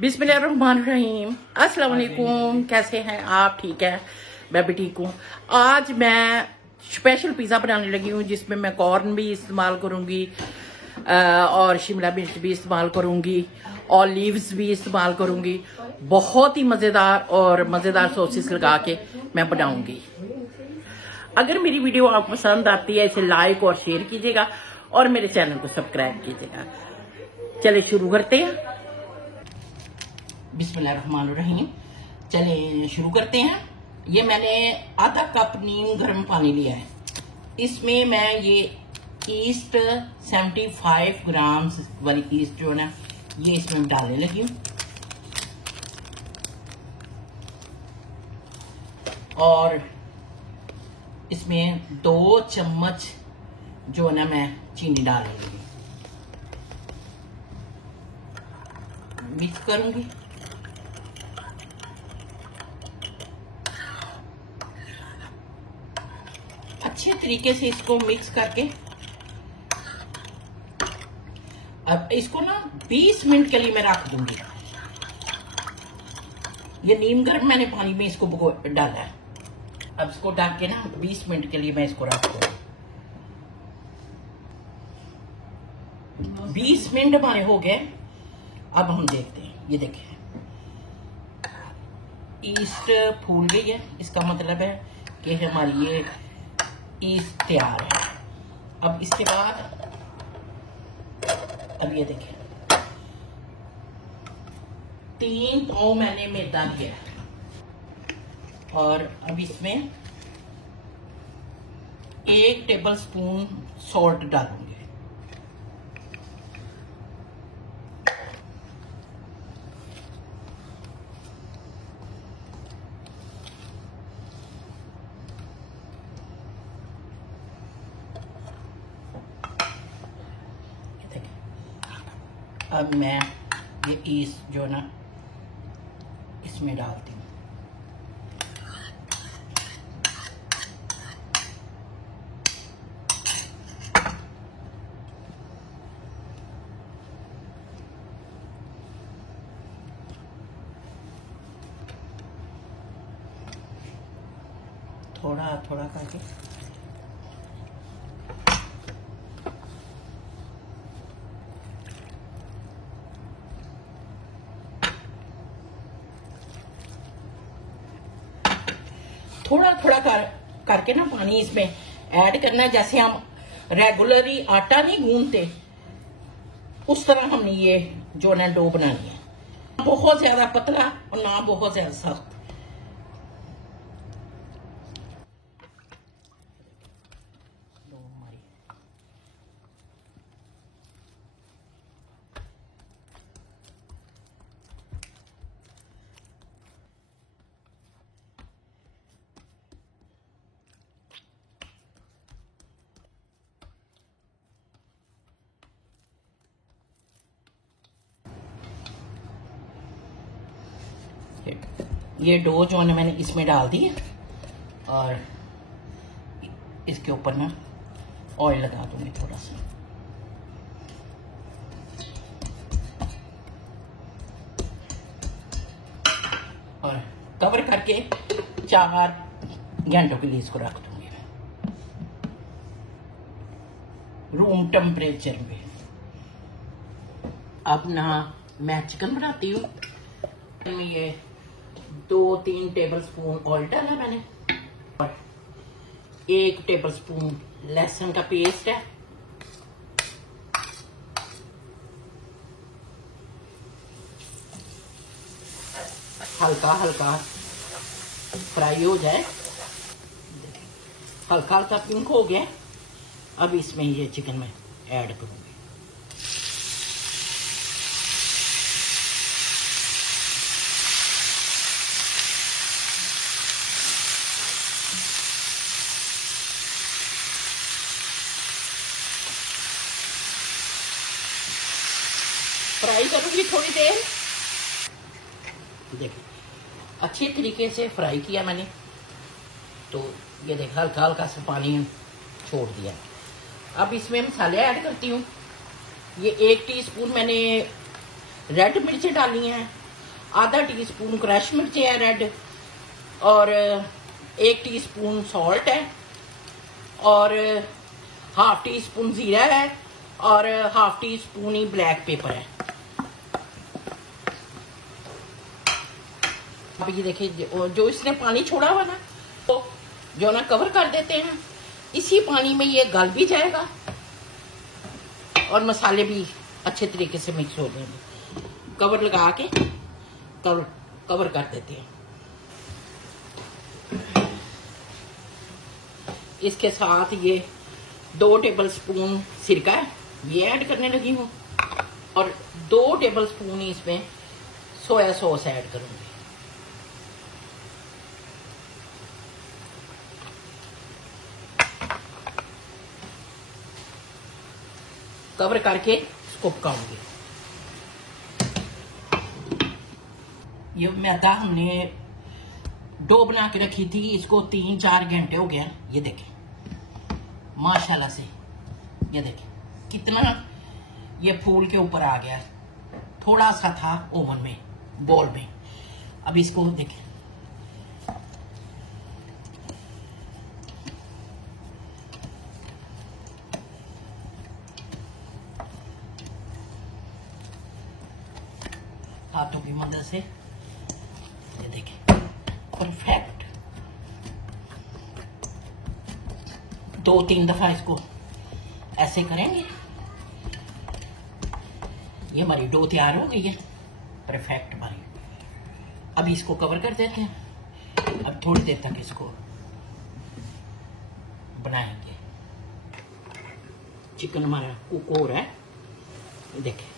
बिस्मिल्लाहिर्रहमानिर्रहीम। अस्सलाम वालेकुम। कैसे हैं आप? ठीक है, मैं भी ठीक हूँ। आज मैं स्पेशल पिज़्ज़ा बनाने लगी हूँ जिसमें मैं कॉर्न भी इस्तेमाल करूँगी और शिमला मिर्च भी इस्तेमाल करूँगी, ऑलिव्स भी इस्तेमाल करूँगी। बहुत ही मज़ेदार सॉसेस लगा के मैं बनाऊँगी। अगर मेरी वीडियो आपको पसंद आती है इसे लाइक और शेयर कीजिएगा और मेरे चैनल को सब्सक्राइब कीजिएगा। चलिए शुरू करते हैं। बिस्मिल्लाहिर्रहमानिर्रहीम। चलिए शुरू करते हैं। ये मैंने आधा कप नीम गर्म पानी लिया है। इसमें मैं ये ईस्ट 75 ग्राम वाली ईस्ट जो है ना ये इसमें डालने लगी हूँ और इसमें 2 चम्मच जो है ना मैं चीनी डालने लगी, मिक्स करूंगी। अच्छे तरीके से इसको मिक्स करके अब इसको ना 20 मिनट के लिए मैं रख दूंगी। ये नीम गर्म मैंने पानी में इसको डाला है। अब इसको ढक के ना 20 मिनट के लिए मैं इसको रख दूंगी। 20 मिनट हमारे हो गए। अब हम देखते हैं। ये देखें ईस्ट फूल गई है, इसका मतलब है कि हमारी ये ईस्ट तैयार है। अब इसके बाद अब ये देखें 3 पाव मैंने मैदा लिया और अब इसमें 1 टेबल स्पून सॉल्ट डालूंगी। अब मैं ये ईस्ट जो ना इसमें डालती हूँ। थोड़ा थोड़ा करके थोड़ा थोड़ा करके ना पानी इसमें ऐड करना है। जैसे हम रेगुलरली आटा नहीं गूंथते उस तरह हमने ये जो ना डो बनानी है। बहुत ज्यादा पतला और ना बहुत ज्यादा सख्त। ये डो जो है मैंने इसमें डाल दी है और इसके ऊपर ना ऑयल लगा दूंगी थोड़ा सा। और कवर करके 4 घंटों के लिए इसको रख दूंगी रूम टेम्परेचर में। अब ना मैं चिकन बनाती हूँ। ये 2-3 टेबल स्पून ऑयल डाला मैंने और 1 टेबल स्पून लहसुन का पेस्ट है। हल्का हल्का फ्राई हो जाए, हल्का हल्का पिंक हो गया। अब इसमें ये चिकन में ऐड करूंगी। फ्राई करूंगी थोड़ी देर। देखिए अच्छे तरीके से फ्राई किया मैंने, तो ये देखा हल्का हल्का सा पानी छोड़ दिया। अब इसमें मसाले ऐड करती हूँ। ये 1 टीस्पून मैंने रेड मिर्चें डाली हैं आधा टीस्पून क्रश मिर्ची है रेड, और 1 टीस्पून सॉल्ट है, और हाफ टी स्पून जीरा है, और हाफ टी स्पून ही ब्लैक पेपर है। अब ये देखिए जो इसने पानी छोड़ा हुआ ना, तो जो ना कवर कर देते हैं, इसी पानी में ये गल भी जाएगा और मसाले भी अच्छे तरीके से मिक्स हो जाएंगे। कवर लगा के कवर कर देते हैं। इसके साथ ये 2 टेबलस्पून सिरका है, ये ऐड करने लगी हूँ, और 2 टेबलस्पून इसमें सोया सॉस ऐड करूंगी। कवर करके इसको पकाऊंगी। ये मैदा हमने डो बना के रखी थी, इसको 3-4 घंटे हो गया। ये देखें माशाल्लाह से, ये देखें कितना ये फूल के ऊपर आ गया। थोड़ा सा था ओवन में, बॉल में। अब इसको देखें, हाथों की मदद से ये देखें परफेक्ट। 2-3 दफा इसको ऐसे करेंगे, ये हमारी डो तैयार हो गई है, परफेक्ट हमारी। अब इसको कवर कर देते हैं। अब थोड़ी देर तक इसको बनाएंगे। चिकन हमारा कुक हो रहा है। देखें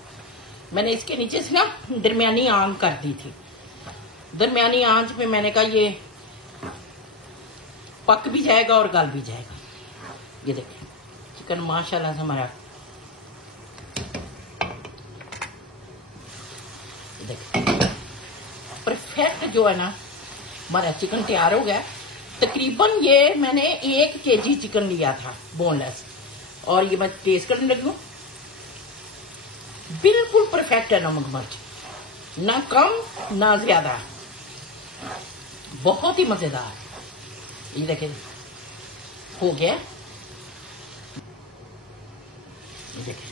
मैंने इसके नीचे से ना दरमियानी आंच कर दी थी। दरमियानी आंच पे मैंने कहा ये पक भी जाएगा और गल भी जाएगा। ये देखें चिकन माशाल्लाह से हमारा, देखें परफेक्ट जो है ना हमारा चिकन तैयार हो गया। तकरीबन ये मैंने 1 kg चिकन लिया था बोनलेस, और ये मैं टेस्ट करने लगी हूँ। बिल्कुल परफेक्ट है, नमक मिर्च ना कम ना ज्यादा, बहुत ही मजेदार। ये देखें हो गया, ये देखें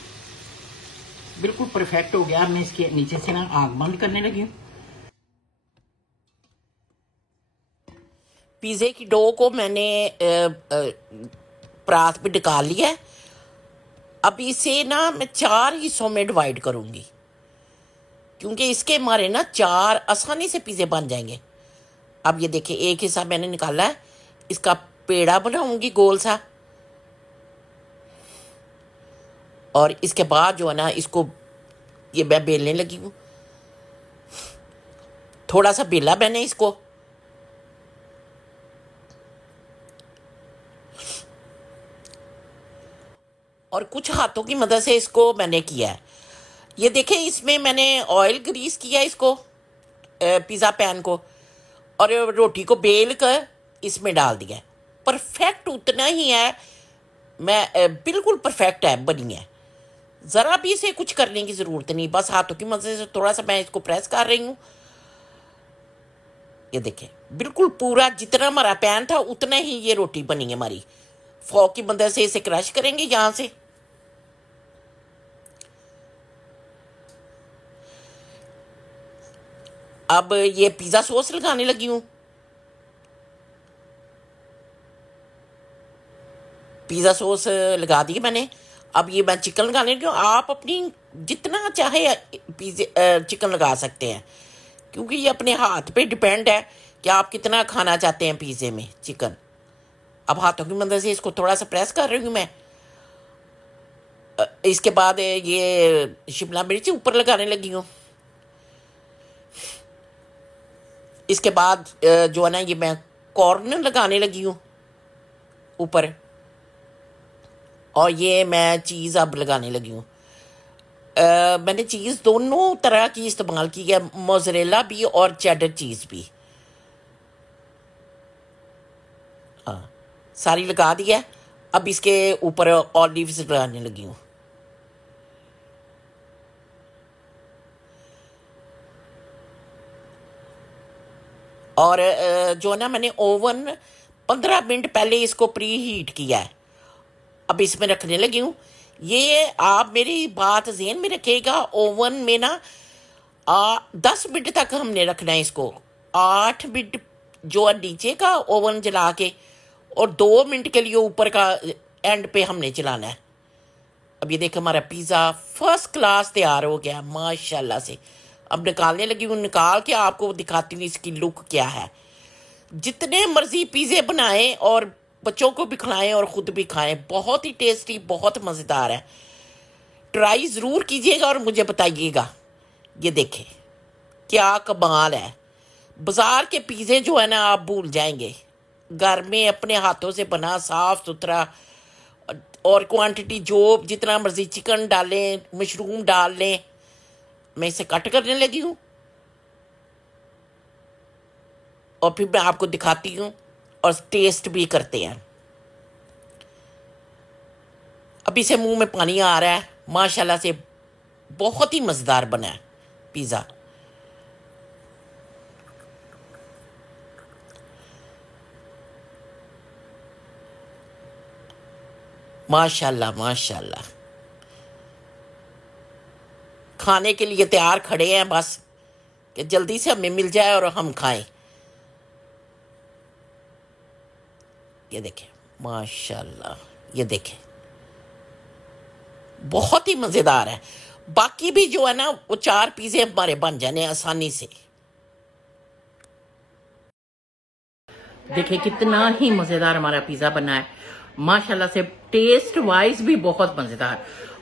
बिल्कुल परफेक्ट हो गया। मैं इसके नीचे से ना आग बंद करने लगी हूँ। पिज़्ज़े की डो को मैंने परात पे निकाल लिया है। अब इसे ना मैं 4 हिस्सों में डिवाइड करूंगी, क्योंकि इसके हमारे ना 4 आसानी से पिज़्ज़े बन जाएंगे। अब ये देखिए एक हिस्सा मैंने निकाला है, इसका पेड़ा बनाऊंगी गोल सा, और इसके बाद जो है ना इसको ये मैं बेलने लगी हूँ। थोड़ा सा बेला मैंने इसको, और कुछ हाथों की मदद से इसको मैंने किया है। ये देखें इसमें मैंने ऑयल ग्रीस किया इसको, पिज़्ज़ा पैन को, और रोटी को बेल कर इसमें डाल दिया है। परफेक्ट उतना ही है, मैं बिल्कुल परफेक्ट है बनी है। ज़रा भी इसे कुछ करने की ज़रूरत नहीं, बस हाथों की मदद से थोड़ा सा मैं इसको प्रेस कर रही हूँ। ये देखें बिल्कुल पूरा जितना हमारा पैन था उतना ही ये रोटी बनी है हमारी। फॉक की मदद से इसे क्रश करेंगे यहाँ से। अब ये पिज़्ज़ा सॉस लगाने लगी हूँ। पिज़्ज़ा सॉस लगा दी मैंने। अब ये मैं चिकन लगाने लगी हूँ। आप अपनी जितना चाहे चिकन लगा सकते हैं, क्योंकि ये अपने हाथ पे डिपेंड है कि आप कितना खाना चाहते हैं पिज़्ज़े में चिकन। अब हाथों की मदद से इसको थोड़ा सा प्रेस कर रही हूँ मैं। इसके बाद ये शिमला मिर्च ऊपर लगाने लगी हूँ। इसके बाद जो है ना ये मैं कॉर्न लगाने लगी हूँ ऊपर, और ये मैं चीज़ अब लगाने लगी हूँ। मैंने चीज़ दोनों तरह की इस्तेमाल की है, मोज़रेला भी और चेडर चीज़ भी। हाँ सारी लगा दी है। अब इसके ऊपर ऑलिव्स लगाने लगी हूँ। और जो है ना मैंने ओवन 15 मिनट पहले इसको प्री हीट किया है, अब इसमें रखने लगी हूँ। ये आप मेरी बात ज़हन में रखिएगा, ओवन में ना 10 मिनट तक हमने रखना है इसको, 8 मिनट जो है नीचे का ओवन जला के और 2 मिनट के लिए ऊपर का एंड पे हमने चलाना है। अब ये देखो हमारा पिज़्ज़ा फर्स्ट क्लास तैयार हो गया माशाल्लाह से। अब निकालने लगी हूँ, निकाल के आपको दिखाती हूँ इसकी लुक क्या है। जितने मर्जी पिज़्ज़े बनाएं और बच्चों को भी खिलाएं और ख़ुद भी खाएं, बहुत ही टेस्टी, बहुत मज़ेदार है। ट्राई ज़रूर कीजिएगा और मुझे बताइएगा। ये देखें क्या कमाल है। बाज़ार के पिज़्ज़े जो है ना आप भूल जाएंगे, घर में अपने हाथों से बना साफ़ सुथरा, और क्वांटिटी जो जितना मर्जी चिकन डालें, मशरूम डाल लें। मैं इसे कट करने लगी हूँ और फिर मैं आपको दिखाती हूँ और टेस्ट भी करते हैं। अभी से मुंह में पानी आ रहा है, माशाल्लाह से बहुत ही मज़ेदार बना है पिज़्ज़ा। माशाल्लाह माशाल्लाह, खाने के लिए तैयार खड़े हैं, बस कि जल्दी से हमें मिल जाए और हम खाएं। ये देखें माशाल्लाह, ये देखें बहुत ही मज़ेदार है। बाकी भी जो है ना वो 4 पिज़्ज़े हमारे बन जाने आसानी से। देखिए कितना ही मज़ेदार हमारा पिज़्ज़ा बना है माशाल्लाह से। टेस्ट वाइज भी बहुत मज़ेदार,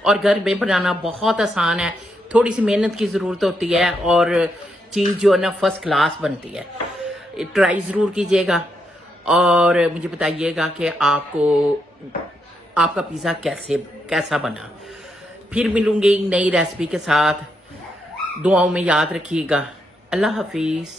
और घर में बनाना बहुत आसान है। थोड़ी सी मेहनत की ज़रूरत होती है और चीज़ जो है ना फर्स्ट क्लास बनती है। ट्राई ज़रूर कीजिएगा और मुझे बताइएगा कि आपको आपका पिज़्ज़ा कैसा बना। फिर मिलूंगी नई रेसिपी के साथ। दुआओं में याद रखिएगा। अल्लाह हाफिज़।